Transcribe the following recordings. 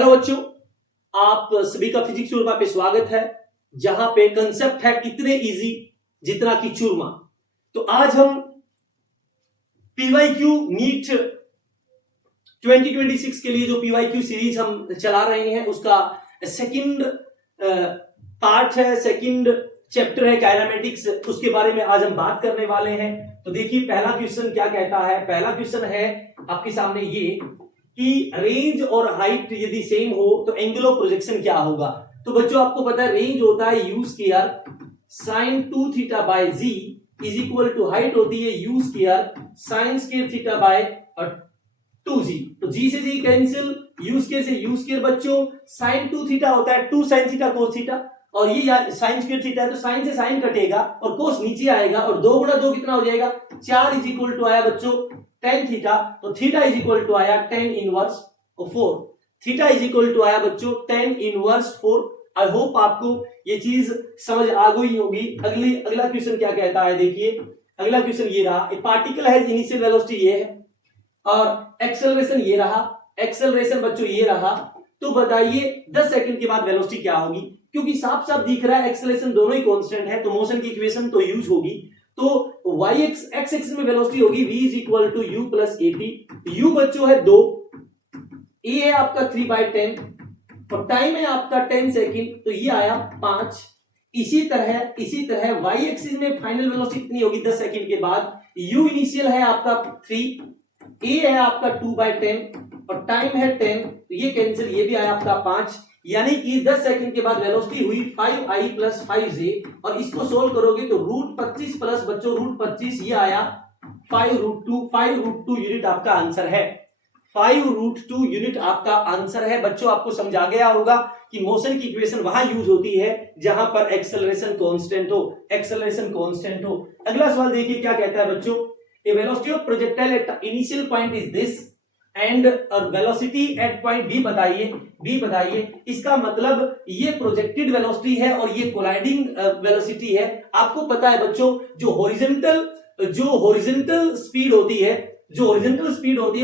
Hello बच्चों, आप सभी का फिजिक्स चूरमा पे स्वागत है, जहां पे कंसेप्ट है कितने इजी जितना कि चूरमा। तो आज हम पीवाईक्यू नीट 2026 के लिए जो पीवाईक्यू सीरीज हम चला रहे हैं उसका सेकंड पार्ट है, सेकंड चैप्टर है काइनेमेटिक्स, उसके बारे में आज हम बात करने वाले हैं। तो देखिए पहला क्वेश्चन क्या कहता है। पहला क्वेश्चन है आपके सामने ये कि रेंज और हाइट यदि सेम हो तो एंगल ऑफ प्रोजेक्शन क्या होगा। तो बच्चों आपको पता है रेंज होता है u square sine 2 theta by g is equal to height होती है u square sine square theta by 2g। तो g से g कैंसिल, u स्क्वायर से u स्क्वायर बच्चों, साइन 2 थीटा होता है 2 साइन थीटा कोस थीटा, और ये साइन स्क्वायर थीटा है तो साइन से साइन कटेगा और कोस नीचे आएगा और 2 गुणा 2 कितना हो जाएगा 4 इज इक्वल टू आया बच्चों tan थीटा। तो थीटा इज इक्वल टू आया tan inverse 4, theta is equal to आया बच्चों tan इनवर्स 4। आई होप आपको ये चीज समझ आ गई होगी। अगला क्वेश्चन क्या कहता है, देखिए अगला क्वेश्चन ये रहा। ए पार्टिकल है इनिशियल वेलोसिटी ये है और एक्सेलरेशन ये रहा, एक्सेलरेशन बच्चों ये रहा। तो बताइए 10 सेकंड के बाद वेलोसिटी क्या होगी। क्योंकि साफ साफ दिख रहा है एक्सेलरेशन दोनों ही कांस्टेंट है तो मोशन की इक्वेशन तो यूज होगी। तो y x एक्सिस में वेलोसिटी होगी v is equal to u plus a t. u बच्चों है 2, a है आपका 3/10 और टाइम है आपका 10 सेकंड, तो ये आया 5। इसी तरह y एक्सिस में फाइनल वेलोसिटी कितनी होगी 10 सेकंड के बाद। u इनिशियल है आपका 3, a है आपका 2/10 और टाइम है 10, तो ये कैंसिल, ये भी आया आपका 5। यानी कि 10 सेकंड के बाद वेलोसिटी हुई 5i प्लस 5j और इसको सोल्व करोगे तो रूट 25 प्लस बच्चों रूट 25 ये आया 5√2 यूनिट आपका आंसर है। 5√2 यूनिट आपका आंसर है। बच्चों आपको समझा गया होगा कि मोशन की इक्वेशन वहां यूज होती है जहां पर एक्सेलरेशन कांस्टेंट हो, एक्सेलरेशन कांस्टेंट हो। अगला सवाल देखिए क्या कहता है बच्चों। A velocity of projectile at initial point is this and velocity at point B बताइए। इसका मतलब ये प्रोजेक्टेड वेलोसिटी है और ये कोलाइडिंग वेलोसिटी है। आपको पता है बच्चों जो हॉरिजॉन्टल स्पीड होती है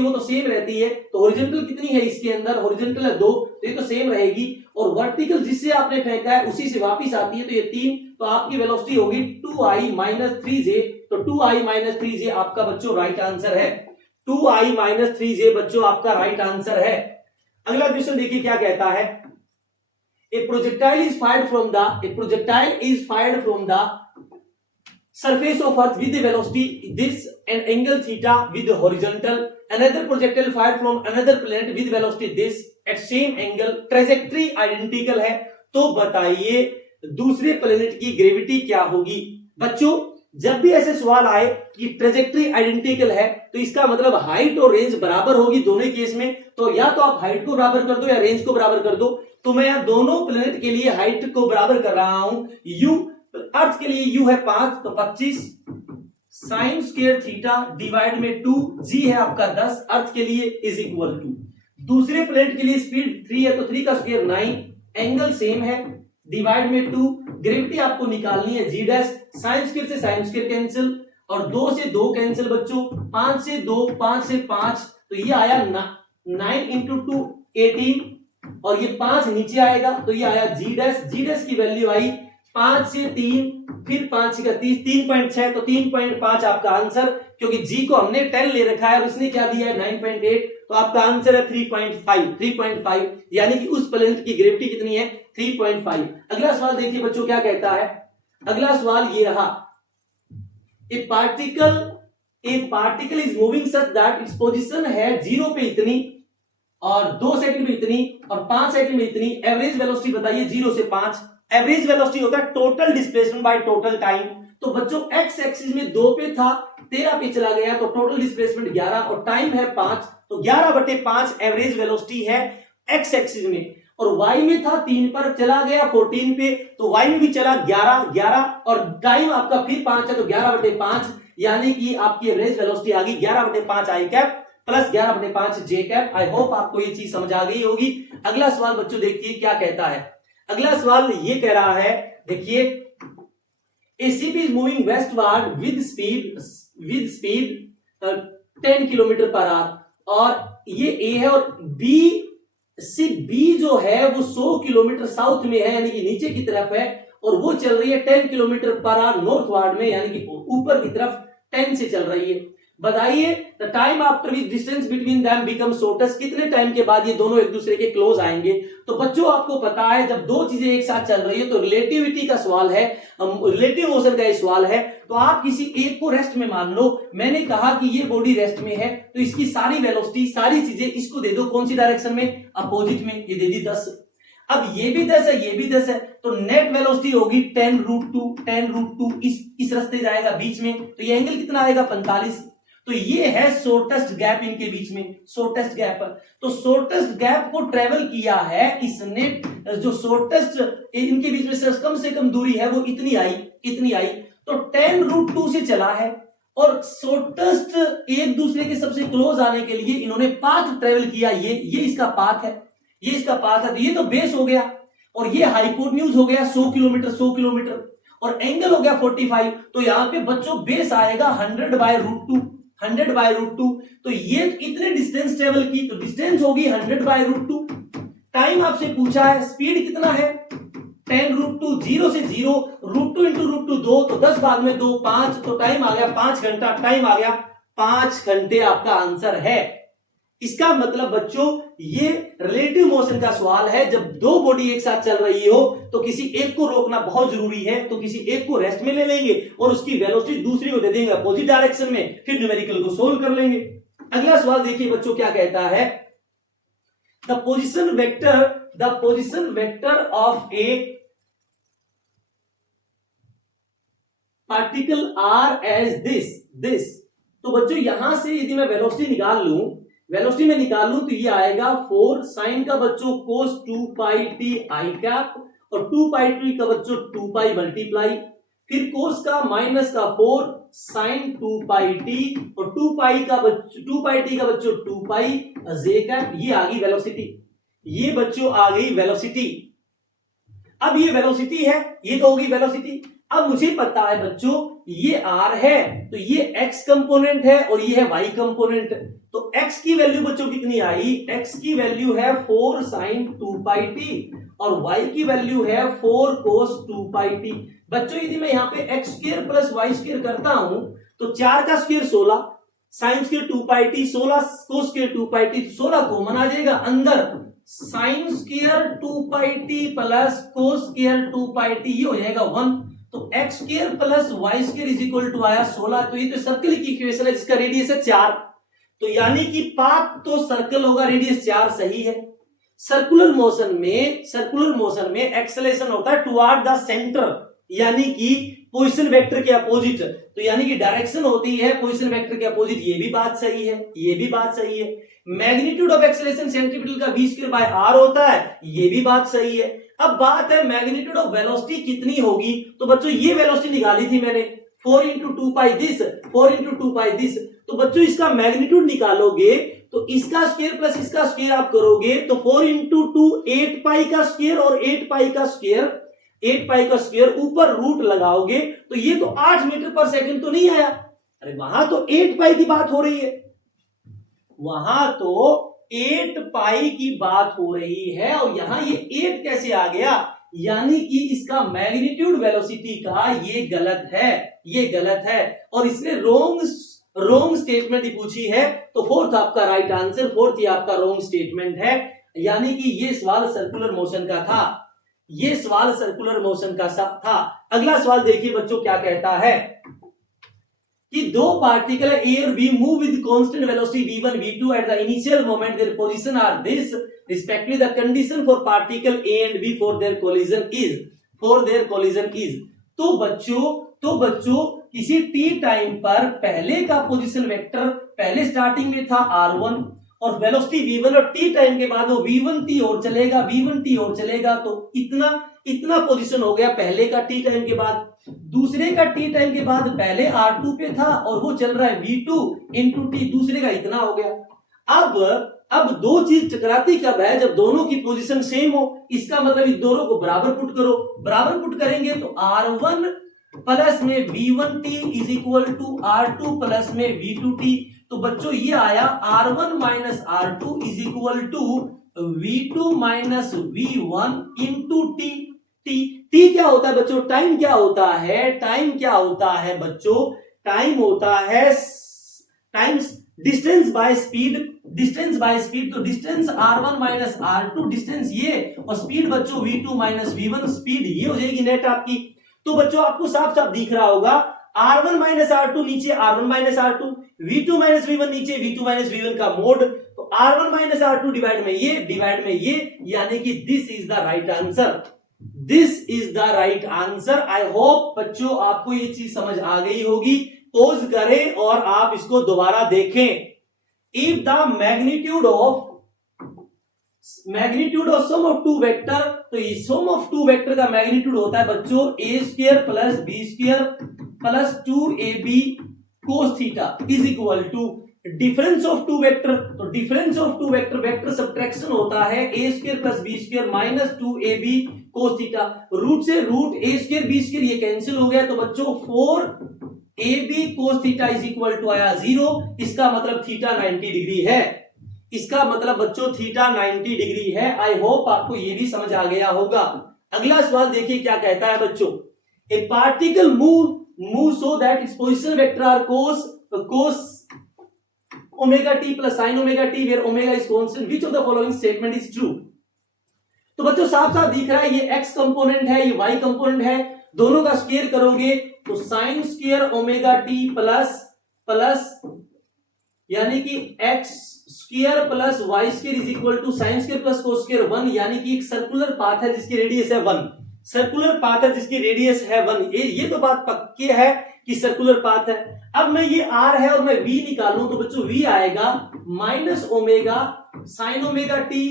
वो तो सेम रहती है। तो हॉरिजॉन्टल कितनी है इसके अंदर, हॉरिजॉन्टल है 2, तो ये तो सेम रहेगी और वर्टिकल जिससे आपने फेंका है उसी से वापस आती है तो ये 3, तो आपकी वेलोसिटी होगी 2i माइनस 3j। तो 2i माइनस 3j आपका बच्चों राइट आंसर है। 2i माइनस 3j बच्चों आपका राइट आंसर है। अगला क्वेश्चन देखिए क्या कहता है। ए projectile is fired from the surface of earth with the velocity this and angle theta with the horizontal, another projectile fired from another planet with velocity this at same angle, trajectory identical है। तो बताइए दूसरे planet की gravity क्या होगी। बच्चों जब भी ऐसे सवाल आए कि ट्रेजेक्ट्री आइडेंटिकल है तो इसका मतलब हाइट और रेंज बराबर होगी दोनों केस में। तो या तो आप हाइट को बराबर कर दो या रेंज को बराबर कर दो। तो मैं यहां दोनों प्लेनेट के लिए हाइट को बराबर कर रहा हूं। u अर्थ के लिए u है 5 तो 25 साइन स्क्वायर थीटा डिवाइड में 2, g है आपका 10 अर्थ के लिए इज इक्वल टू, दूसरे प्लेनेट के लिए स्पीड 3 है तो 3 का स्क्वायर 9, एंगल सेम है डिवाइड में 2, ग्रेविटी आपको निकालनी है g dash, sine square cancel और 2 से 2 कैंसिल बच्चों, 5 से 2, 5 से 5, तो ये आया 9 इंटू 2 18 और ये 5 नीचे आएगा तो ये आया g डैश की वैल्यू आई 5 से 3 फिर 5 का 30 3.6 तो 3.5 आपका आंसर। क्योंकि g को हमने 10 ले रखा है और इसने क्या दिया है 9.8 तो आपका आंसर है 3.5 यानी कि उस प्लेनेट की ग्रेविटी कितनी है 3.5। अगला सवाल देखिए बच्चों क्या कहता है। अगला सवाल ये रहा। ए particle is moving such that its position है 0 पे इतनी और 2 सेकंड में इतनी और 5 सेकंड में इतनी। एवरेज वेलोसिटी बताइए 0 से 5। एवरेज वेलोसिटी होता है total displacement by total time. तो बच्चों एक्स एक्सिस में 2 पे था 13 पे चला गया तो टोटल डिस्प्लेसमेंट 11 और टाइम है 5 तो 11/5 एवरेज वेलोसिटी है एक्स एक्सिस में। और y में था 3 पर चला गया 14 पे तो y में भी चला 11 और टाइम आपका फिर 5 है तो 11/5 यानी कि आपकी एवरेज वेलोसिटी आ गई 11/5 i cap plus 11/5 j cap. I hope आपको ये चीज समझ आ गई होगी। अगला सवाल बच्चों देखिए क्या कहता है। अगला सवाल ये कह रहा है, देखिए ए ship is moving westward with speed 10 kilometre per hour और ये ए है और बी बी जो है वो 100 किलोमीटर साउथ में है, यानी कि नीचे की तरफ है, और वो चल रही है 10 किलोमीटर पर आवर नॉर्थवार्ड में, यानी कि ऊपर की तरफ 10 से चल रही है। बताइए the time after which distance between them become shortest, कितने टाइम के बाद ये दोनों एक दूसरे के क्लोज आएंगे। तो बच्चों आपको पता है जब दो चीजें एक साथ चल रही है तो रिलेटिविटी का सवाल है, रिलेटिव मोशन का ये सवाल है। तो आप किसी एक को रेस्ट में मान लो, मैंने कहा कि ये बॉडी रेस्ट में है तो इसकी सारी वेलोसिटी सारी चीजें इसको दे दो, कौन सी डायरेक्शन में, अपोजिट में, ये दे दी 10। अब ये भी 10 है, ये भी 10 है, तो नेट वेलोसिटी होगी 10√2 इस रास्ते जाएगा बीच में, तो ये एंगल कितना आएगा 45। तो ये है शॉर्टेस्ट गैप इनके बीच में, शॉर्टेस्ट गैप। तो शॉर्टेस्ट गैप को ट्रेवल किया है इसने, जो शॉर्टेस्ट इनके बीच में कम से कम दूरी है वो इतनी आई। तो 10√2 से चला है, और शॉर्टेस्ट एक दूसरे के सबसे क्लोज आने के लिए इन्होंने पाथ ट्रेवल किया, ये इसका पाथ है, ये इसका पाथ है। तो ये तो बेस हो गया, और ये हाइपोटेन्यूज हो गया 100 किलोमीटर, और एंगल हो गया 45। तो यहां पे बच्चों बेस आएगा 100/√2। तो ये इतने डिस्टेंस ट्रेवल की, तो डिस्टेंस होगी 100/√2। टाइम आपसे पूछा है, स्पीड कितना है 10√2, 0 से 0, √2 × √2 2, तो 10 भाग में 2 5, तो टाइम आ गया 5 घंटा, टाइम आ गया 5 घंटे आपका आंसर है। इसका मतलब बच्चों ये रिलेटिव मोशन का सवाल है, जब दो बॉडी एक साथ चल रही हो तो किसी एक को रोकना बहुत जरूरी है, तो किसी एक को रेस्ट में ले लेंगे और उसकी वेलोसिटी दूसरी को दे देंगे अपोजिट डायरेक्शन में, फिर न्यूमेरिकल को सोल्व कर लेंगे। अगला सवाल देखिए बच्चों क्या कहता है, the position vector of a particle are as this. तो बच्चों यहां से यदि मैं वेलोसिटी निकाल लूं तो ये आएगा 4 साइन का बच्चों cos 2πt i कैप, और 2πt का बच्चों 2π मल्टीप्लाई, फिर cos का माइनस का 4 साइन 2πt, और 2πt का बच्चों 2π j कैप। ये आ गई वेलोसिटी, ये बच्चों आ गई वेलोसिटी। अब ये वेलोसिटी है, ये तो होगी वेलोसिटी। अब मुझे पता है बच्चों ये r है, तो ये x कंपोनेंट है और ये है y कंपोनेंट। तो x की वैल्यू बच्चों कितनी आई, x की वैल्यू है 4 sin 2πt और y की वैल्यू है 4 cos 2πt। बच्चों यदि मैं यहाँ पे x² + y² करता हूं तो 4 का square 16, sin² 2πt, 16 cos² 2πt, 16 common आ जाएगा अंदर, sin² 2πt + cos² 2πt ये हो जाएगा 1। तो x² + y² आया 16। तो ये तो सर्कल की इक्वेशन है जिसका रेडियस है 4। तो यानी कि पाथ तो सर्कल होगा, रेडियस 4 सही है। सर्कुलर मोशन में एक्सेलरेशन होता है टुवर्ड द सेंटर, यानी कि पोजीशन वेक्टर के अपोजिट। तो यानी कि डायरेक्शन होती है पोजीशन वेक्टर के अपोजिट, ये भी बात सही है। मैग्नीट्यूड ऑफ एक्सेलरेशन सेंट्रीपिटल का v²/r होता है, ये भी बात सही है। अब बात है मैग्नीट्यूड ऑफ वेलोसिटी कितनी होगी। तो बच्चों ये वेलोसिटी निकाली थी मैंने 4 × 2π दिस। तो बच्चों इसका मैग्नीट्यूड निकालोगे तो इसका स्क्वायर प्लस इसका स्क्वायर आप करोगे तो 4 × 2 8π का स्क्वायर और 8π का स्क्वायर ऊपर रूट लगाओगे तो ये तो 8 मीटर पर सेकंड तो नहीं आया। अरे वहां तो 8π की बात हो रही है, और यहां ये 8 कैसे आ गया, यानी कि इसका मैग्नीट्यूड वेलोसिटी का ये गलत है और इसने रॉन्ग स्टेटमेंट ही पूछी है। तो फोर्थ आपका राइट आंसर, फोर्थ ही आपका रॉन्ग स्टेटमेंट है, यानी कि ये सवाल सर्कुलर मोशन का था। अगला सवाल देखिए बच्चों क्या कहता है कि दो पार्टिकल ए और B move with constant velocity v1 v2 at the initial moment their position are this respectively the condition for particle A and B for their collision is. तो बच्चों किसी t टाइम पर पहले का position vector पहले starting में था r1 और वेलोसिटी v1 और t टाइम के बाद वो v1t और चलेगा तो इतना पोजीशन हो गया पहले का t टाइम के बाद। दूसरे का t टाइम के बाद पहले r2 पे था और वो चल रहा है v2 × t, दूसरे का इतना हो गया। अब दो चीज टकराती कब है, जब दोनों की पोजीशन सेम हो। इसका मतलब इन दोनों को बराबर पुट करेंगे तो r1 प्लस में v1t is equal to r2 plus में v2t। तो बच्चों ये आया r1 - r2 is equal to v2 minus v1 into t. T क्या होता है बच्चों? टाइम क्या होता है? टाइम क्या होता है बच्चों? टाइम होता है times distance by speed. Distance by speed, तो distance r1 minus r2, distance ये, और स्पीड बच्चों v2 माइनस v1, स्पीड ये हो जाएगी नेट आपकी। तो बच्चों आपको साफ साफ दिख रहा होगा r1 माइनस r2 नीचे r1 minus r2, v2 minus v1 नीचे v2 माइनस v1 का मोड, तो r1 माइनस r2 डिवाइड में ये, यानी कि this is the right answer. This is the right answer. I hope बच्चों आपको ये चीज समझ आ गई होगी। पोज करें और आप इसको दोबारा देखें। If the magnitude of sum of two vector, तो ये सम ऑफ टू वेक्टर का मैग्नीट्यूड होता है बच्चों a square plus b square plus 2ab cos theta is equal to difference of two vector. तो difference of two vector, vector subtraction होता है a square plus b square minus 2ab cos theta. Root से root a square b square ये cancel हो गया, तो बच्चों 4ab cos theta is equal to आया 0। इसका मतलब थीटा 90 डिग्री है। इसका मतलब बच्चों थीटा 90 डिग्री है। आई होप आपको ये भी समझ आ गया होगा। अगला सवाल देखिए क्या कहता है बच्चों। A particle move so that its position vector r cos omega t plus sine omega t where omega is constant, which of the following statement is true. तो बच्चों साफ साफ दिख रहा है ये x कंपोनेंट है, ये y कंपोनेंट है, दोनों का स्क्वायर करोगे तो sine square omega t plus यानी कि x square plus y square is equal to sine square plus cos square 1, यानी कि एक सर्कुलर पाथ है जिसकी रेडियस है 1। सर्कुलर पाथ है जिसकी रेडियस है 1। ये तो बात पक्की है कि सर्कुलर पाथ है। अब मैं ये r है और मैं v निकालूं तो बच्चों v आएगा minus omega sine omega t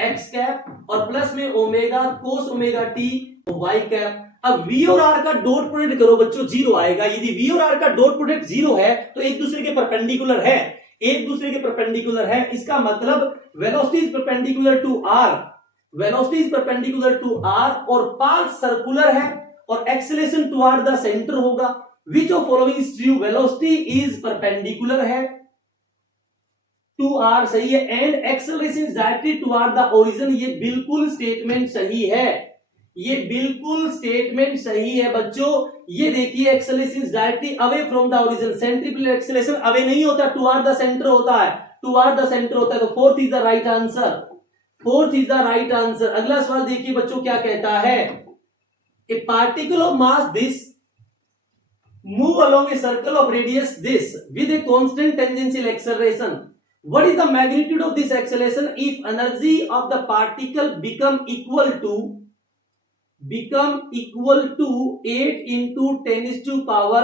x cap और प्लस में omega cos omega t y cap. अब v और r का डॉट प्रोडक्ट करो बच्चों, 0 आएगा। यदि v और r का डॉट प्रोडक्ट 0 है तो एक दूसरे के परपेंडिकुलर है, एक दूसरे के परपेंडिकुलर है। इसका मतलब velocity is perpendicular to r, velocity is perpendicular to r, और पाथ सर्कुलर है और एक्सेलरेशन टुवर्ड द सेंटर होगा। Which of following is true? Velocity is perpendicular है टू r, सही है, and acceleration is directly toward the origin. ये बिल्कुल statement सही है, ये बिल्कुल स्टेटमेंट सही है बच्चों। ये देखिए acceleration is directly away from the origin. Centripetal acceleration away नहीं होता, टुवर्ड द सेंटर होता है, टुवर्ड द सेंटर होता है। तो fourth is the right answer, fourth is the right answer. अगला सवाल देखिए बच्चों क्या कहता है। ए particle of mass this move along a circle of radius this with a constant tangential acceleration. What is the magnitude of this acceleration if energy of the particle become equal to 8 into 10 is to power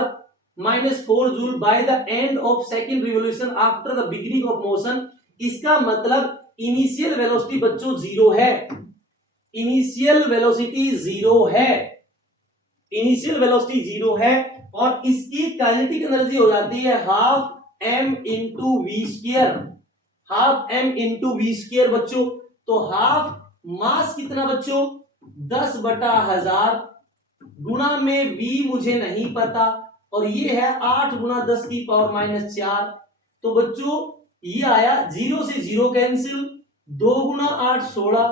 minus 4 joule by the end of second revolution after the beginning of motion। इसका मतलब initial velocity बच्चों 0 है, initial velocity 0 है, initial velocity 0 है, और इसकी kinetic energy हो जाती है half m into v square, half m into v square बच्चों। तो हाफ मास कितना बच्चों 10/1000 गुणा में v मुझे नहीं पता, और ये है 8 गुणा 10 की पावर माइनस 4। तो बच्चों ये आया 0 से 0 कैंसिल, 2 गुणा 8 16,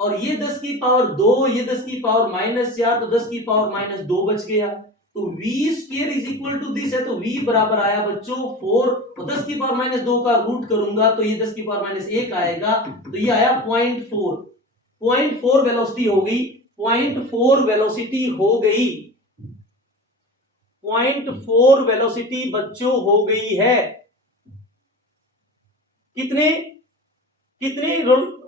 और ये 10 की पावर 2, ये 10 की पावर माइनस 4, तो 10 की पावर माइनस 2 बच गया। तो v square is equal to this है, तो v बराबर आया बच्चों 4, और 10 की पावर माइनस 2 का रूट करूंगा तो ये 10 की पावर माइनस 1 आएगा, तो ये आया 0.4 वेलोसिटी हो गई, 0.4 वेलोसिटी हो गई, 0.4 वेलोसिटी बच्चों हो गई है। कितने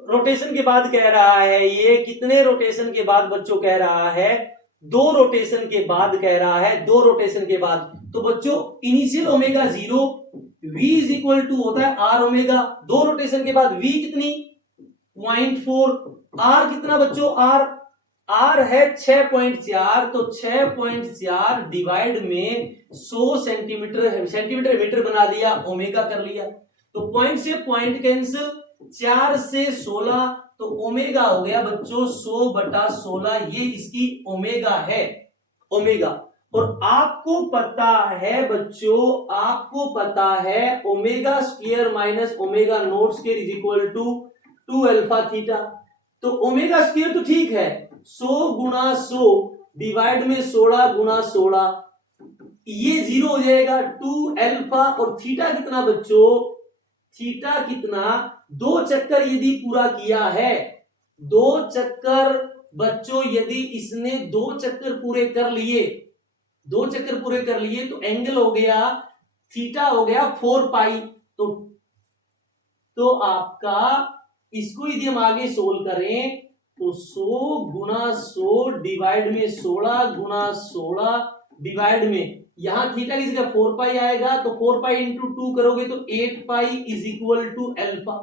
रोटेशन के बाद कह रहा है ये, कितने रोटेशन के बाद बच्चों कह रहा है, 2 रोटेशन के बाद कह रहा है, 2 रोटेशन के बाद। तो बच्चों initial omega 0, v is equal to होता है r ओमेगा, 2 रोटेशन के बाद v कितनी 0.4, r कितना बच्चों r है 6.4, तो 6.4 डिवाइड में 100 सेंटीमीटर मीटर बना दिया, ओमेगा कर लिया। तो पॉइंट से पॉइंट कैंसिल, 4 से 16, तो ओमेगा हो गया बच्चों 100/16, ये इसकी ओमेगा है, ओमेगा। और आपको पता है बच्चों, आपको पता है omega square minus omega naught square is equal to 2 alpha theta. तो ओमेगा स्क्वायर तो ठीक है, 100 गुणा 100 डिवाइड में 16 गुणा 16, ये 0 हो जाएगा। 2 अल्फा और थीटा कितना बच्चों, थीटा कितना, 2 चक्कर यदि पूरा किया है, 2 चक्कर बच्चों यदि इसने 2 चक्कर पूरे कर लिए, 2 चक्कर पूरे कर लिए तो एंगल हो गया, थीटा हो गया 4 पाई। तो आपका इसको यदि हम आगे सोल्व करें तो 100 गुना 100 डिवाइड में 16 गुना 16 डिवाइड में, यहां थीटा की जगह 4 पाई आएगा, तो 4 पाई इंटू 2 करोगे तो 8 pi is equal to alpha.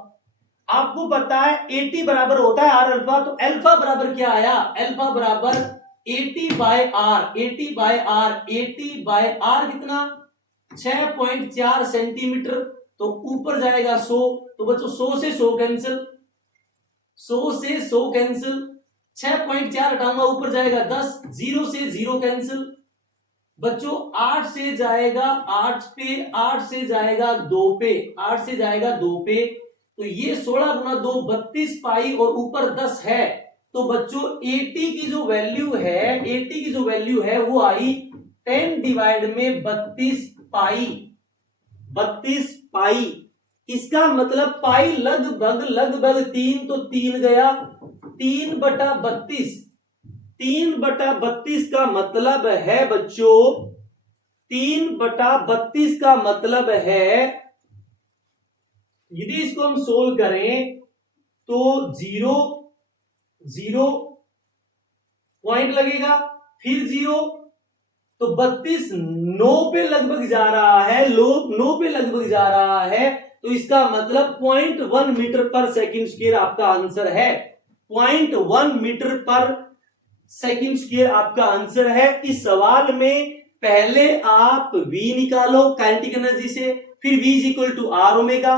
आपको पता है 80 बराबर होता है आर अल्फा, तो अल्फा बराबर क्या आया, अल्फा बराबर 80 by r, 80 by r, 80 by r कितना 6.4 सेंटीमीटर, तो ऊपर जाएगा 100, तो बच्चों 100 से 100 कैंसिल, 100 से 100 कैंसिल, 6.4 हटाऊंगा ऊपर जाएगा 10, 0 से 0 कैंसिल बच्चों, 8 से जाएगा 8 पे, 8 से जाएगा 2 पे, 8 से जाएगा 2 पे, तो ये 16 गुना 2 32 पाई और ऊपर 10 है। तो बच्चों 80 की जो वैल्यू है, 80 की जो वैल्यू है वो आई 10 डिवाइड में 32 पाई, 32 पाई। इसका मतलब पाई लगभग 3, तो 3 गया, 3/32, 3/32 का मतलब है बच्चों, 3/32 का मतलब है, यदि इसको हम सोल्व करें तो 0 पॉइंट लगेगा, फिर 0, तो 32 9 पे लगभग जा रहा है, 9 पे लगभग जा रहा है, तो इसका मतलब 0.1 मीटर पर सेकंड स्क्वायर आपका आंसर है, 0.1 मीटर पर सेकंड स्क्वायर आपका आंसर है। इस सवाल में पहले आप V निकालो काइनेटिक एनर्जी से, फिर V is equal to r omega,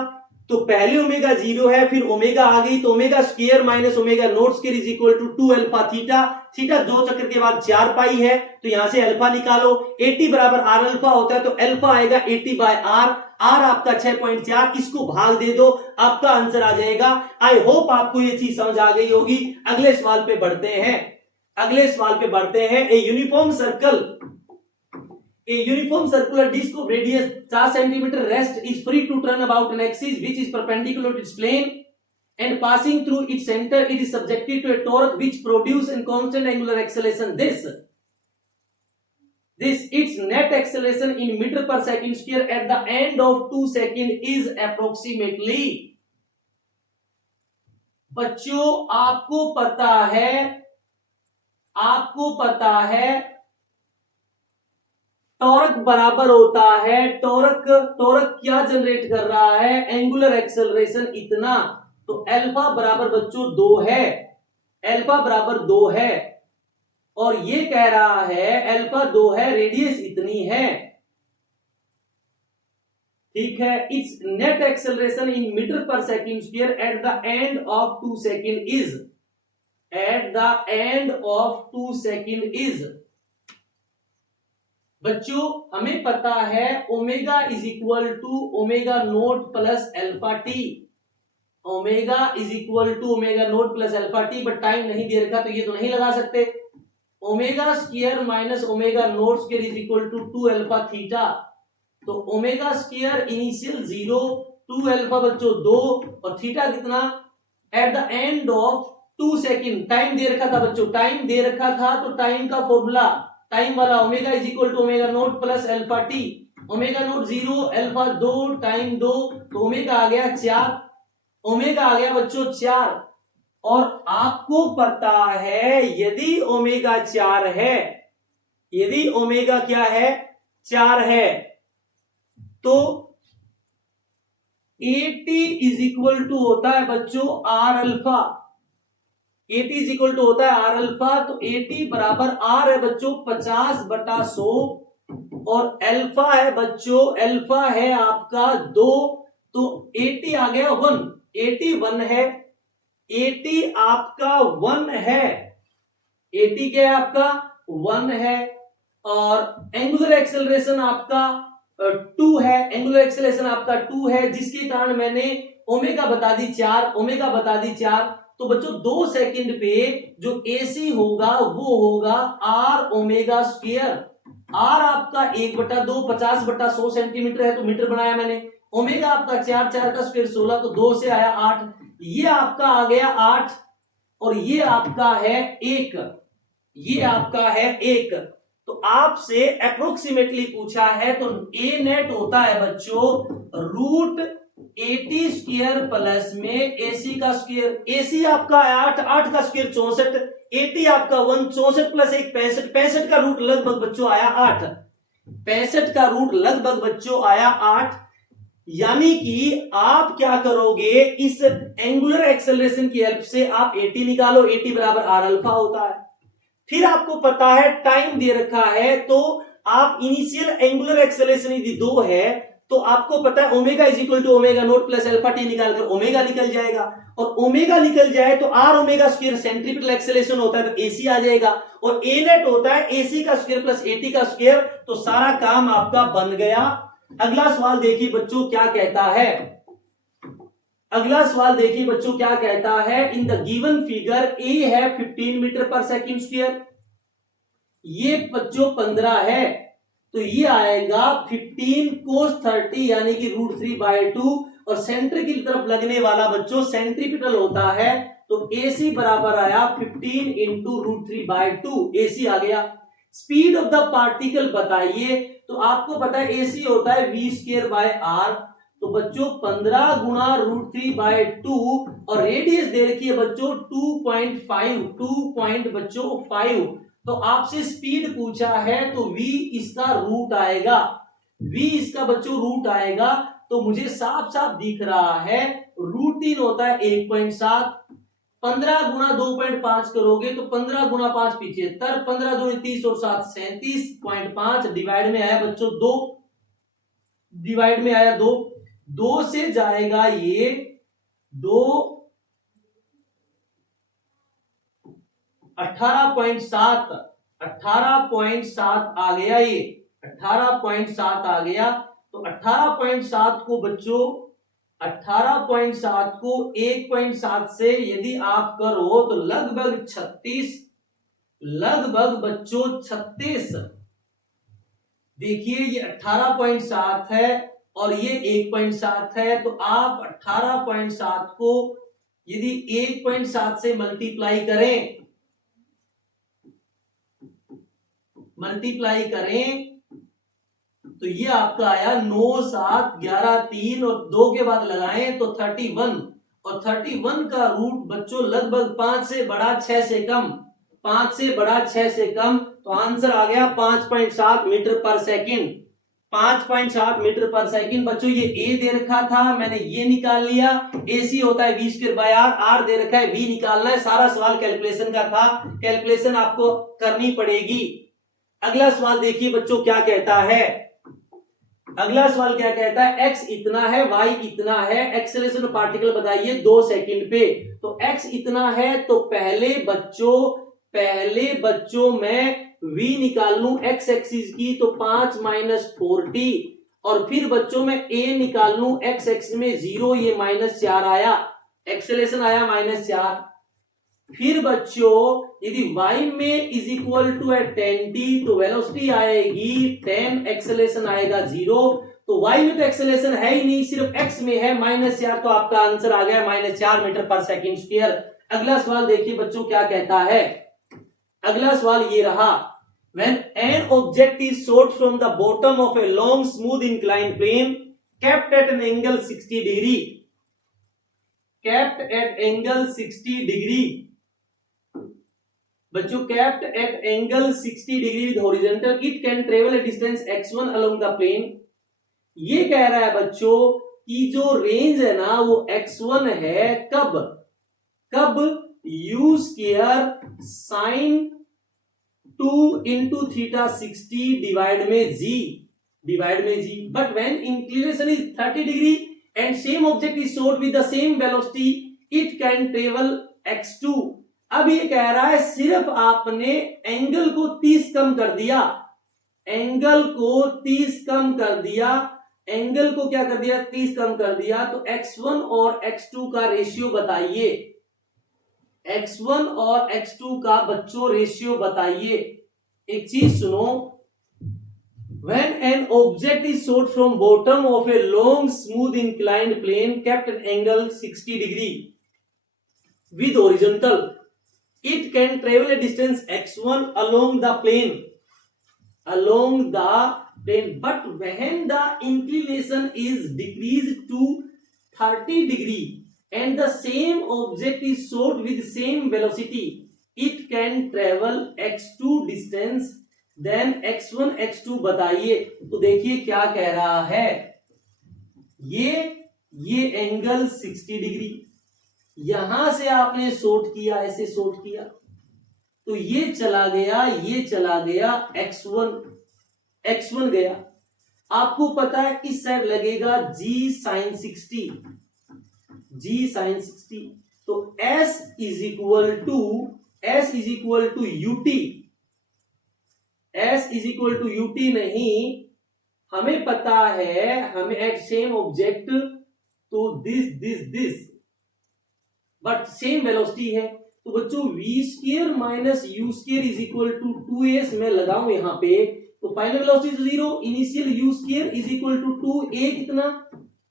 तो पहले ओमेगा 0 है, फिर ओमेगा आ गई, तो omega square minus omega naught square is equal to 2 alpha theta, theta 2 चक्कर के बाद 4 पाई है, तो यहां से अल्फा निकालो, 80 बराबर आर अल्फा होता है, तो अल्फा आएगा 80 बाय आर, आर आपका 6.4, इसको भाग दे दो, आपका आंसर आ जाएगा। आई होप आपको ये चीज समझ आ गई होगी। अगले सवाल पे बढ़ते हैं, अगले सवाल पे बढ़ते हैं। A uniform circle, a uniform circular disc of radius 4 cm rest is free to turn about an axis which is perpendicular to its plane, and passing through its center it is subjected to a torque which produces a constant angular acceleration. This its net acceleration in meter per second square at the end of 2 seconds is approximately। बच्चों आपको पता है torque बराबर होता है, torque क्या generate कर रहा है, एंगुलर एक्सेलरेशन इतना, तो अल्फा बराबर बच्चों 2 है, अल्फा बराबर 2 है, और ये कह रहा है अल्फा 2 है, रेडियस इतनी है, ठीक है। It's net acceleration in metre per second square at the end of 2 second is, at the end of 2 second is. बच्चों हमें पता है omega is equal to omega naught plus alpha t, omega is equal to omega naught plus alpha t, but time नहीं दे रखा तो ये तो नहीं लगा सकते। Omega square minus omega naught square is equal to 2 alpha theta, तो ओमेगा स्क्वायर इनिशियल 0, 2 अल्फा बच्चों 2, और थीटा कितना at the end of 2 second. Time दे रखा था बच्चों, टाइम दे रखा था, तो टाइम का फॉर्मूला टाइम वाला omega is equal to omega naught plus alpha t, omega naught 0 alpha 2 time 2, तो ओमेगा आ गया 4, ओमेगा आ गया बच्चों 4। और आपको पता है यदि ओमेगा 4 है, यदि ओमेगा क्या है 4 है, तो 80 इज इक्वल टू होता है बच्चों r alpha, 80 is equal to होता है आर अल्फा, तो 80 बराबर आर है बच्चों 50/100, और अल्फा है बच्चों, अल्फा है आपका 2, तो 80 आ गया 1, 81 है, 80 आपका 1 है, 80 क्या है आपका 1 है, और एंगुलर एक्सेलरेशन आपका 2 है, एंगुलर एक्सेलरेशन आपका 2 है, जिसके कारण मैंने ओमेगा बता दी 4, ओमेगा बता दी 4। तो बच्चों 2 सेकंड पे जो एसी होगा वो होगा आर ओमेगा स्क्वायर। आर आपका 1/2 50/100 सेंटीमीटर है तो मीटर बनाया मैंने। ओमेगा आपका 4, 4 का स्क्वायर 16, तो 2 से आया 8, ये आपका आ गया 8 और ये आपका है 1, ये आपका है 1। तो आपसे अप्रोक्सीमेटली पूछा है तो ए नेट होता है बच्चों √80 स्क्वायर प्लस में एसी का स्क्वायर। एसी आपका 8, 8 का स्क्वायर 64, 80 आपका 1, 64 प्लस 1 65, 65 का रूट लगभग बच्चों आया 8, 65 का रूट लगभग बच्चों आया 8। यानी कि आप क्या करोगे, इस एंगुलर एक्सेलरेशन की हेल्प से आप 80 निकालो, 80 बराबर आर अल्फा होता है। फिर आपको पता है टाइम दे रखा है, तो आप इनिशियल एंगुलर एक्सेलरेशन यदि 2 है तो आपको पता है omega is equal to omega naught plus alpha t निकालकर ओमेगा निकल जाएगा, और ओमेगा निकल जाए तो r omega square centripetal acceleration होता है तो एसी आ जाएगा, और ए नेट होता है एसी का स्क्वायर प्लस एटी का स्क्वायर। तो सारा काम आपका बन गया। अगला सवाल देखिए बच्चों क्या कहता है, अगला सवाल देखिए बच्चों क्या कहता है। In the given figure A है 15 मीटर पर सेकंड स्क्वायर, ये बच्चों 15 है, तो ये आएगा 15 cos 30 यानी कि √3/2, और सेंटर की तरफ लगने वाला बच्चों सेंट्रीपिटल होता है, तो AC बराबर आया 15 इंटू √3/2, AC आ गया। स्पीड ऑफ द पार्टिकल बताइए, तो आपको पता है AC होता है v²/r, तो बच्चों 15 गुणा √3/2, और रेडियस दे रखी है बच्चों 2.5, तो आपसे स्पीड पूछा है तो v इसका रूट आएगा, v इसका बच्चों रूट आएगा, तो मुझे साफ साफ दिख रहा है √3 होता है 1.7, 15 गुणा 2.5 करोगे तो 15 गुणा 5 75, 15 दूनी 30 और 7 37.5, डिवाइड में आया बच्चों 2, डिवाइड में आया 2, 2 से जाएगा ये 2, 18.7 आ गया, ये 18.7 आ गया। तो 18.7 को बच्चों 18.7 को 1.7 से यदि आप करो तो लगभग 36, लगभग बच्चों 36। देखिए ये 18.7 है और ये 1.7 है, तो आप 18.7 को यदि 1.7 से मल्टीप्लाई करें तो ये आपका आया 9, 7, 11, 3 और 2 के बाद लगाएं तो 31, और 31 का रूट बच्चों लगभग 5 से बड़ा 6 से कम, 5 से बड़ा 6 से कम, तो आंसर आ गया 5.7 metre per second, 5.7 metre per second. बच्चों ये ए दे रखा था, मैंने ये निकाल लिया, एसी होता है v²/r, आर दे रखा है v निकालना है, सारा सवाल कैलकुलेशन का था, कैलकुलेशन आपको करनी पड़ेगी। अगला सवाल देखिए बच्चों क्या कहता है, अगला सवाल क्या कहता है, x इतना है, y इतना है, एक्सेलरेशन ऑफ पार्टिकल बताइए 2 सेकंड पे। तो x इतना है तो पहले बच्चों मैं v निकाल लूं x एक्सिस की, तो 5 - 40, और फिर बच्चों मैं a निकाल लूं x एक्सिस में 0, ये -4 आया, एक्सेलरेशन आया -4। फिर बच्चों यदि y में इज इक्वल टू है 10t, तो वेलोसिटी आएगी 10, एक्सेलरेशन आएगा 0, तो y में तो एक्सेलरेशन है ही नहीं, सिर्फ x में है -4, तो आपका आंसर आ गया -4 मीटर पर सेकंड स्क्वायर। अगला सवाल देखिए बच्चों क्या कहता है, अगला सवाल ये रहा, when an object is shot from the bottom of a long smooth inclined plane kept at an angle 60 degree, kept at angle 60 degree, बच्चों kept at angle 60 degree with horizontal, it can travel a distance x1 along the plane। ये कह रहा है बच्चों कि जो range है ना वो x1 है, कब u² sin 2 into theta 60 divide में g, but when inclination is 30 degree and same object is shot with the same velocity, it can travel x2। अब ये कह रहा है सिर्फ आपने एंगल को 30 कम कर दिया, एंगल को 30 कम कर दिया, एंगल को क्या कर दिया, 30 कम कर दिया, तो x1 और x2 का रेशियो बताइए। x1 और x2 का बच्चों रेशियो बताइए। एक चीज सुनो, when an object is shot from bottom of a long smooth inclined plane kept at angle 60 degree with horizontal, it can travel a distance x1 along the plane, but when the inclination is decreased to 30 degree and the same object is shot with same velocity, it can travel x2 distance then x1 x2 बताइए। तो देखिए क्या कह रहा है, ये angle 60 degree, यहां से आपने शॉट किया, ऐसे शॉट किया, तो ये चला गया x1 गया। आपको पता है इस साइड लगेगा g sin 60, तो s is equal to ut नहीं, हमें पता है, हमें एट सेम ऑब्जेक्ट तो दिस बट सेम वेलोसिटी है, तो बच्चों v square minus u square is equal to 2s मैं लगाऊं यहां पे, तो final velocity 0, initial u square is equal to 2a कितना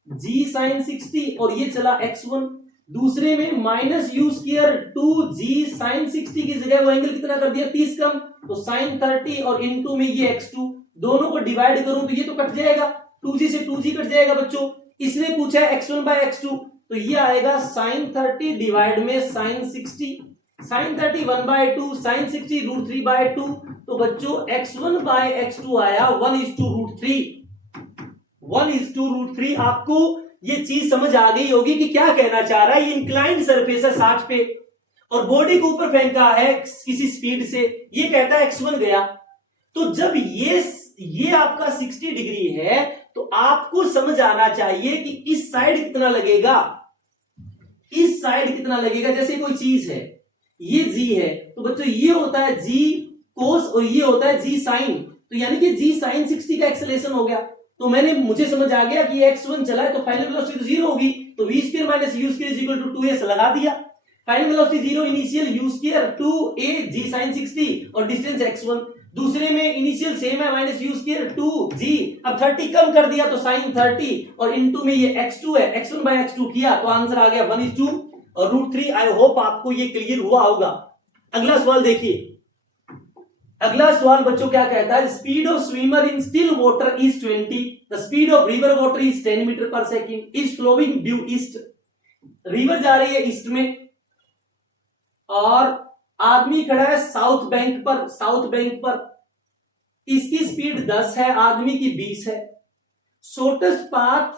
g sin 60 और ये चला x1, दूसरे में minus you square 2g sin 60 की जगह वो एंगल कितना कर दिया 30 कम, तो sin 30 और इनटू में ये x2, दोनों को डिवाइड करूं तो ये तो कट जाएगा, 2g से 2g कट जाएगा बच्चों। इसने पूछा है x1 by x2, तो ये आएगा sin 30 डिवाइड में sin 60, sin 30 1 by 2, sin 60 √3 by 2, तो बच्चों x1 by x2 आया 1:√3। आपको ये चीज समझ आ गई होगी कि क्या कहना चाह रहा है। ये इंक्लाइंड सरफेस है 60 पे और बॉडी को ऊपर फेंका है किसी स्पीड से, ये कहता है x1 गया, तो जब ये आपका 60 डिग्री है तो आपको समझ आना चाहिए कि इस साइड कितना लगेगा, इस साइड कितना लगेगा। जैसे कोई चीज है, ये g है, तो बच्चों ये होता है g cos और ये होता है g sin, तो यानी कि g sin 60 का एक्सेलेरेशन हो गया। तो मुझे समझ आ गया कि x1 चला है तो फाइनल वेलोसिटी तो 0 होगी, तो v square minus u square is equal to 2s लगा दिया, final velocity 0, initial u square 2a g sin 60 और डिस्टेंस x1, दूसरे में इनिशियल सेम है माइनस u स्क्वायर 2g, अब 30 कम कर दिया तो sin 30 और इनटू में ये x2 है, x1 by x2 किया तो आंसर आ गया 1:2 और √3। आई होप आपको ये क्लियर हुआ होगा। अगला सवाल देखिए, अगला सवाल बच्चों क्या कहता है, speed of swimmer in still water is 20, the speed of river water is 10 metre पर second, is flowing due east. River जा रही है ईस्ट में और आदमी खड़ा है साउथ बैंक पर, इसकी स्पीड 10 है, आदमी की 20 है। Shortest path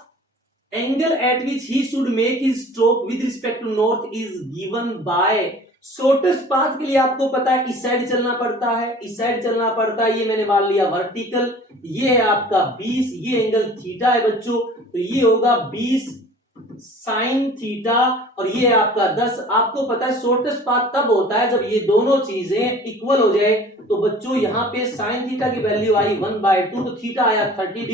angle at which he should make his stroke with respect to north is given by. Shortest path के लिए आपको पता है इस साइड चलना पड़ता है, इस साइड चलना पड़ता है, ये मैंने मान लिया वर्टिकल, ये है आपका 20, ये एंगल थीटा है बच्चों, तो ये होगा 20 साइन थीटा और ये है आपका 10। आपको पता है शॉर्टेस्ट पाथ तब होता है जब ये दोनों चीजें इक्वल हो जाए, तो बच्चों यहाँ पे साइन थीटा की वैल्यू आई 1/2, तो थीटा आया 30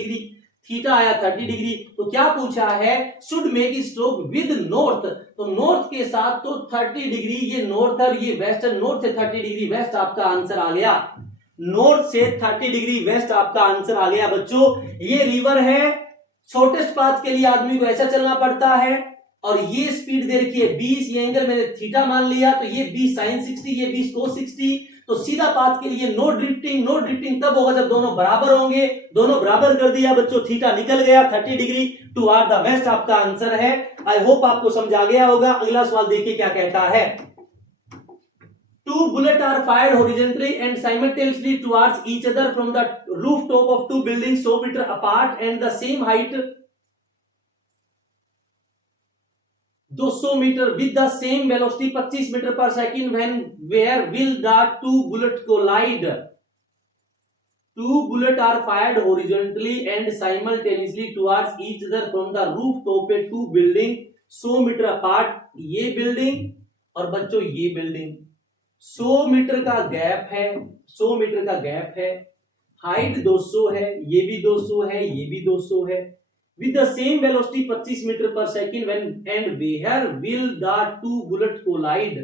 डिग्री, तो क्या पूछा है, should make stroke with north, तो नॉर्थ के साथ तो 30 डिग्री, ये नॉर्थ है और ये वेस्ट है, नॉर्थ से 30 डिग्री वेस्ट आपका आंसर आ गया, नॉर्थ से 30 डिग्री वेस्ट आपका आंसर आ गया बच्चों। ये रिवर है, शॉर्टेस्ट पाथ के लिए आदमी को ऐसा चलना पड़ता है और ये स्पीड दे रखी है 20, ये एंगल मैंने थीटा मान लिया, तो ये 20 sin 60, ये 20 cos 60, तो सीधा पाथ के लिए नो ड्रिफ्टिंग तब होगा जब दोनों बराबर होंगे, दोनों बराबर कर दिया बच्चों, थीटा निकल गया 30 डिग्री टुवर्ड द वेस्ट आपका आंसर है। आई होप आपको समझ आ गया होगा। अगला सवाल देखिए क्या कहता है, two bullets are fired horizontally and simultaneously towards each other from the rooftop of two buildings 100 meter apart and the same height 200 meter with the same velocity 25 meter per second, where will the two bullets collide? Two bullets are fired horizontally and simultaneously towards each other from the rooftop of two building 100 meter apart, ये building और बच्चों ये building 100 metre का gap है, 100 metre का gap है, height 200 है, ये भी 200 है, ये भी 200 है, with the same velocity 25 metre पर second when and where will the two bullet collide।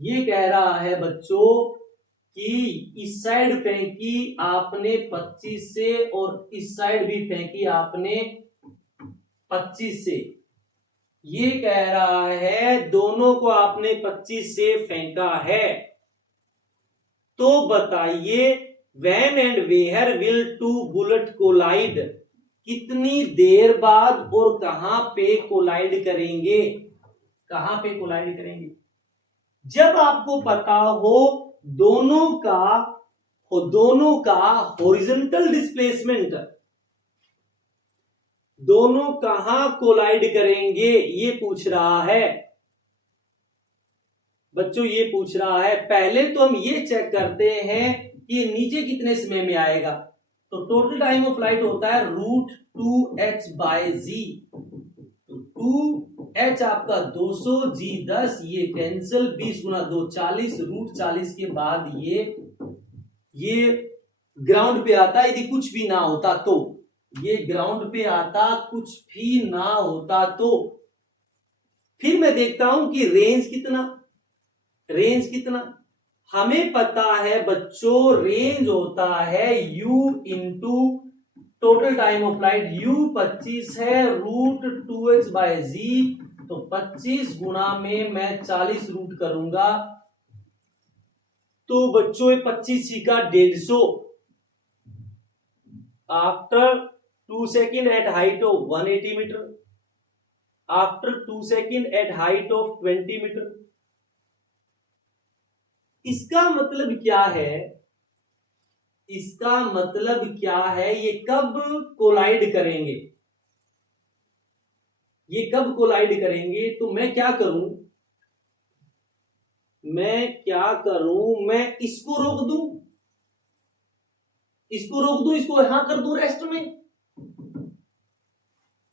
ये कह रहा है बच्चों कि इस साइड फेंकी आपने 25 से और इस साइड भी फेंकी आपने 25 से। ये कह रहा है दोनों को आपने 25 से फेंका है, तो बताइए when and where will two bullet collide, कितनी देर बाद और कहां पे कोलाइड करेंगे, कहां पे कोलाइड करेंगे। जब आपको पता हो दोनों का हॉरिजॉन्टल डिस्प्लेसमेंट, दोनों कहां कोलाइड करेंगे ये पूछ रहा है बच्चों, ये पूछ रहा है। पहले तो हम ये चेक करते हैं कि नीचे कितने समय में आएगा। तो टोटल टाइम ऑफ फ्लाइट होता है √2h/g। तो 2h आपका 200, g 10, ये कैंसिल, 20 गुना 2 40, √40 के बाद ये ग्राउंड पे आता। यदि कुछ भी ना होता तो ये ग्राउंड पे आता, कुछ भी ना होता तो फिर मैं देखता हूं कि रेंज कितना। हमें पता है बच्चों रेंज होता है u into total time of flight. u 25 है, √2h/g, तो 25 गुना में मैं 40 रूट करूंगा, तो बच्चों 25 का 150। After 2 second at height of 180 metre, after 2 second at height of 20 metre. इसका मतलब क्या है, इसका मतलब क्या है, ये कब कोलाइड करेंगे, ये कब कोलाइड करेंगे। तो मैं क्या करूं, मैं इसको रोक दूं, इसको यहां कर दूं रेस्ट में,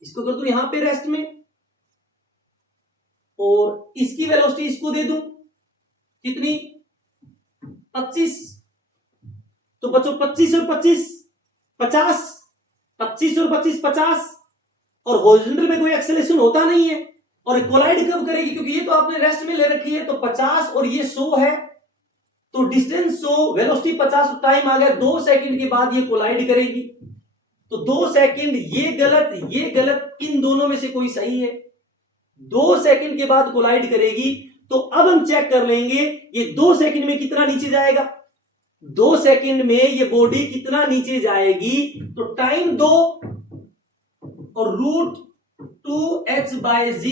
इसको कर दूं यहां पे रेस्ट में, और इसकी वेलोसिटी इसको दे दूं कितनी 25। तो बच्चों 25 और 25 50, 25 और 25 50, और हॉरिजॉन्टल में कोई एक्सेलरेशन होता नहीं है। और कोलाइड कब करेगी, क्योंकि ये तो आपने रेस्ट में ले रखी है, तो 50 और ये 100 है, तो डिस्टेंस 100, वेलोसिटी 50, टाइम आ गया 2 सेकंड के बाद ये कोलाइड करेगी। तो 2 सेकंड, ये गलत, इन दोनों में से कोई सही है। 2 सेकंड के बाद कोलाइड करेगी। तो अब हम चेक कर लेंगे ये 2 सेकंड में कितना नीचे जाएगा। 2 सेकंड में ये बॉडी कितना नीचे जाएगी, तो टाइम 2 और √2h/g,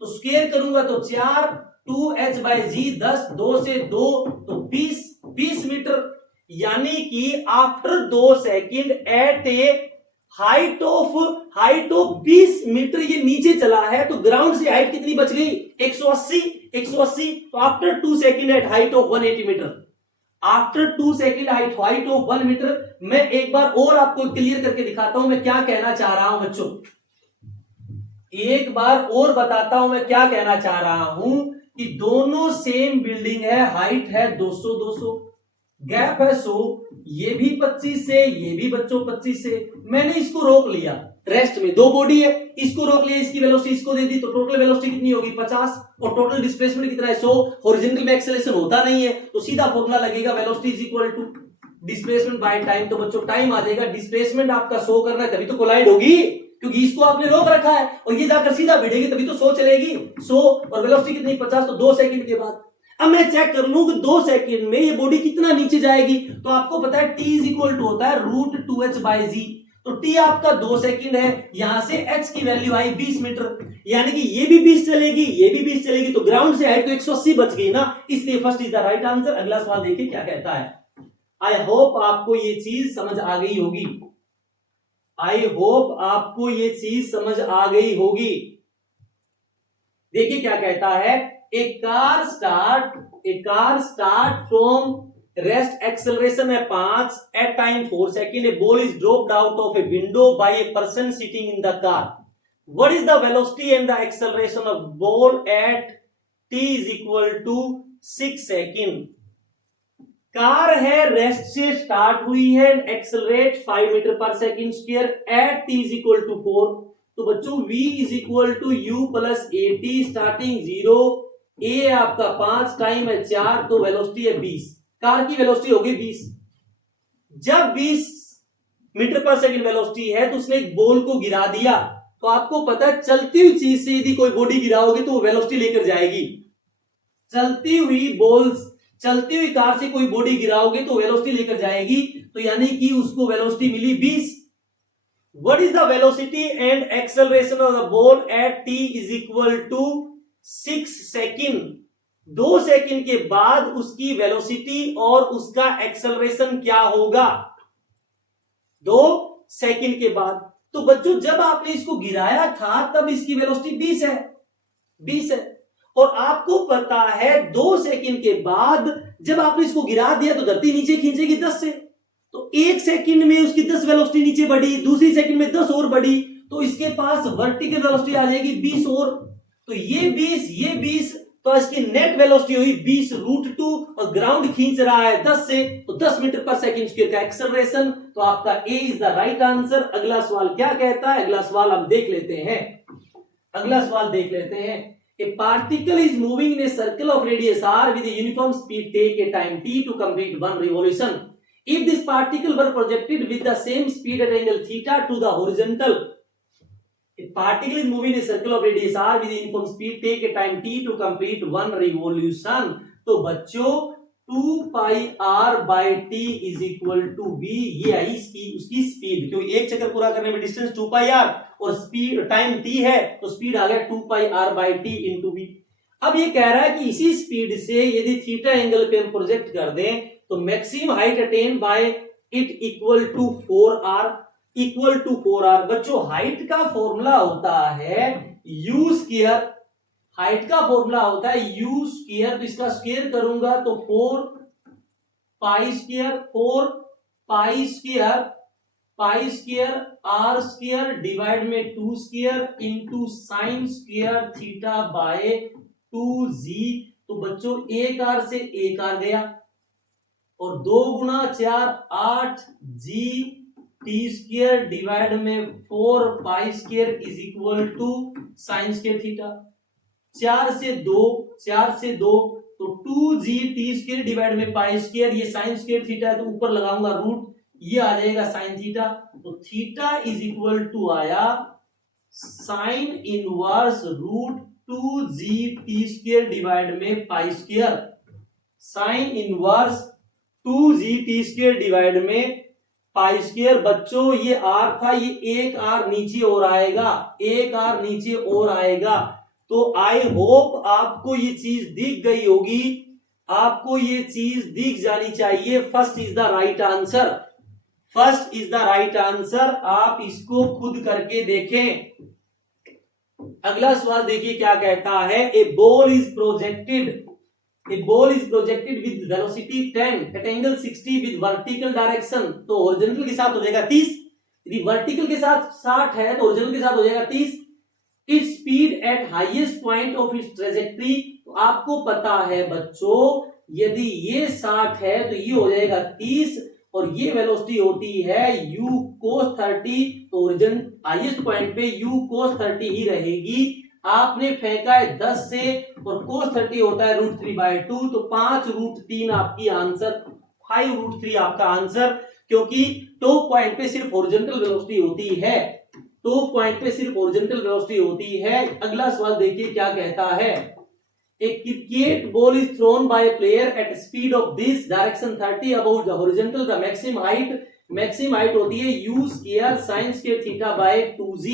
तो स्क्वायर करूंगा तो 4, 2h/g 10, 2 से 2 तो 20 मीटर। यानी कि after 2 second at a height of 20 metre ये नीचे चला है, तो ग्राउंड से हाइट कितनी बच गई 180। तो after 2 second at height of 180 metre, after 2 second height of 1 metre. मैं एक बार और आपको क्लियर करके दिखाता हूं मैं क्या कहना चाह रहा हूं बच्चों, एक बार और बताता हूं मैं क्या कहना चाह रहा हूं कि दोनों सेम बिल्डिंग है, हाइट है 200, गैप है 100, ये भी 25 से, ये भी बच्चों 25 से। मैंने इसको रोक लिया रेस्ट में, 2 बॉडी है, इसको रोक लिया, इसकी वेलोसिटी इसको दे दी, तो टोटल वेलोसिटी कितनी होगी 50, और टोटल डिस्प्लेसमेंट कितना है 100। हॉरिजॉन्टल में एक्सेलरेशन होता नहीं है, तो सीधा फॉर्मूला लगेगा velocity is equal to displacement by time. तो बच्चों टाइम आ जाएगा, डिस्प्लेसमेंट आपका 100 करना है, तभी तो कोलाइड होगी, क्योंकि इसको आपने रोक रखा है और ये जाकर सीधा भिड़ेगी, तभी तो 100 चलेगी, 100 और वेलोसिटी कितनी 50, तो 2 सेकंड के बाद। अब मैं चेक कर लूं कि 2 सेकंड में ये बॉडी कितना नीचे जाएगी। तो आपको पता है t इज इक्वल टू होता है √2h/g, तो t आपका 2 सेकंड है, यहां से h की वैल्यू आई 20 मीटर, यानी कि ये भी 20 चलेगी, ये भी 20 चलेगी, तो ग्राउंड से हाइट तो 180 बच गई ना, इसलिए first is the right answer. अगला सवाल देखिए क्या कहता है। आई होप आपको ये चीज समझ आ गई होगी, आई होप आपको ये चीज समझ आ गई होगी। देखिए क्या कहता है, a car start from rest acceleration है 5 at time 4 second, a ball is dropped out of a window by a person sitting in the car. What is the velocity and the acceleration of ball at t is equal to 6 second? Car है rest से start हुई है, accelerate 5 metre पर second square at t is equal to 4। तो बच्चों v is equal to u plus a t, starting 0, a आपका 5, time है 4, तो वेलोसिटी है 20। कार की वेलोसिटी होगी 20। जब 20 मीटर पर सेकेंड वेलोसिटी है तो उसने एक बॉल को गिरा दिया, तो आपको पता है चलती हुई चीज से यदि कोई बॉडी गिराओगे तो वो वेलोसिटी लेकर जाएगी। चलती हुई कार से कोई बॉडी गिराओगे तो वेलोसिटी लेकर जाएगी, तो यानी कि उसको वेलोसिटी मिली 20। What is the velocity and acceleration of the ball at t is equal to 6 second. 2 second के बाद उसकी वेलोसिटी और उसका एक्सेलरेशन क्या होगा? 2 सेकेंड के बाद। तो बच्चों जब आपने इसको गिराया था तब इसकी वेलोसिटी 20 है, और आपको पता है 2 सेकंड के बाद जब आपने इसको गिरा दिया तो धरती नीचे खींचेगी 10 से, तो 1 सेकंड में उसकी 10 वेलोसिटी नीचे बढ़ी, दूसरी सेकंड में 10 और बढ़ी, तो इसके पास वर्टिकल वेलोसिटी आ जाएगी 20 और, तो ये 20, तो इसकी नेट वेलोसिटी हुई 20√2, और ग्राउंड खींच रहा है 10 से, तो 10 मीटर पर सेकंड स्क्वायर का एक्सेलरेशन। तो आपका ए इज द राइट आंसर। अगला सवाल क्या कहता है? अगला सवाल हम देख लेते हैं। A particle is moving in a circle of radius r with a uniform speed. Take a time t to complete one revolution. If this particle were projected with the same speed at angle theta to the horizontal, a particle is moving in a circle of radius r with a uniform speed. Take a time t to complete one revolution. तो बच्चों 2 pi r by t is equal to v, ये आई उसकी speed, क्योंकि एक चक्कर पूरा करने में डिस्टेंस 2 pi r और स्पीड टाइम t है, तो स्पीड आ गया 2 pi r by t into v। अब ये कह रहा है कि इसी स्पीड से यदि थीटा एंगल पे हम प्रोजेक्ट कर दें तो maximum height attain by it equal to 4r। बच्चों हाइट का फॉर्मूला होता है u स्क्वायर, हाइट का फॉर्मूला होता है u स्क्वायर, तो इसका स्क्वायर करूंगा तो 4 pi square r square divide में 2 square into sine square theta by 2g। तो बच्चों 1r से 1r गया, और 2 गुना 4 8g t स्क्वायर डिवाइड में 4 pi square is equal to sine square theta. 4 से 2 तो 2g t स्क्वायर डिवाइड में पाई स्क्वायर, ये साइन स्क्वायर थीटा है तो ऊपर लगाऊंगा रूट, ये आ जाएगा साइन थीटा। तो थीटा इज इक्वल टू आया sine inverse root 2g t square divide में pi square, sine inverse 2g t square divide में पाई स्क्वायर। बच्चों ये r था, ये एक r नीचे और आएगा, तो आई होप आपको ये चीज दिख गई होगी, आपको ये चीज दिख जानी चाहिए। First is the right answer, आप इसको खुद करके देखें। अगला सवाल देखिए क्या कहता है। A ball is projected with velocity 10 at angle 60 with vertical direction, तो हॉरिजॉन्टल के साथ हो जाएगा 30, यदि वर्टिकल के साथ 60 है तो हॉरिजॉन्टल के साथ हो जाएगा 30। Its speed at highest point of its trajectory, तो आपको पता है बच्चों यदि ये 60 है तो ये हो जाएगा 30, और ये वेलोसिटी होती है u cos 30, तो ओरिजिन हाईएस्ट पॉइंट पे u cos 30 ही रहेगी। आपने फेंका है 10 से, और cos 30 होता है √3/2, तो 5√3 आपकी आंसर, 5√3 आपका आंसर, क्योंकि टॉप पॉइंट पे सिर्फ हॉरिजॉन्टल वेलोसिटी होती है। अगला सवाल देखिए क्या कहता है। A cricket ball is thrown by a player at speed of this direction 30 above the horizontal. The maximum height होती है u square sin square theta by 2g।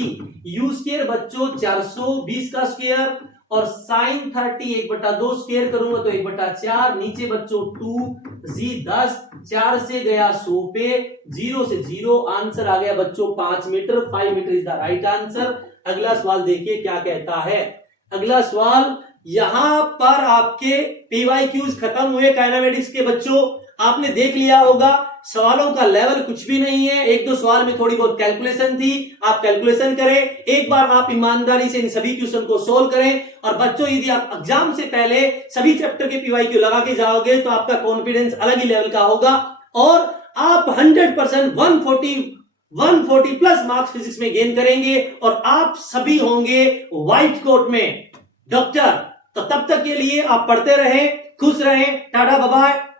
u square बच्चों 420 का स्क्वायर, और sin 30 1/2 स्क्वायर करूंगा तो 1/4, नीचे बच्चों 2g 10, 4 से गया 100 पे, 0 से 0, आंसर आ गया बच्चों 5 metre. 5 metre is the right answer. अगला सवाल देखिए क्या कहता है। अगला सवाल, यहां पर आपके PYQs खत्म हुए काइनेमेटिक्स के बच्चों। आपने देख लिया होगा सवालों का लेवल कुछ भी नहीं है, एक दो सवाल में थोड़ी बहुत कैलकुलेशन थी, आप कैलकुलेशन करें, एक बार आप ईमानदारी से इन सभी क्वेश्चन को सोल्व करें। और बच्चों यदि आप एग्जाम से पहले सभी चैप्टर के पीवाईक्यू लगा के जाओगे तो आपका कॉन्फिडेंस अलग ही लेवल का होगा और आप 100% 140 प्लस मार्क्स फिजिक्स में गेन करेंगे और आप सभी होंगे व्हाइट कोट में डॉक्टर। तो तब तक के लिए आप पढ़ते रहें, खुश रहें, टाटा बाय बाय।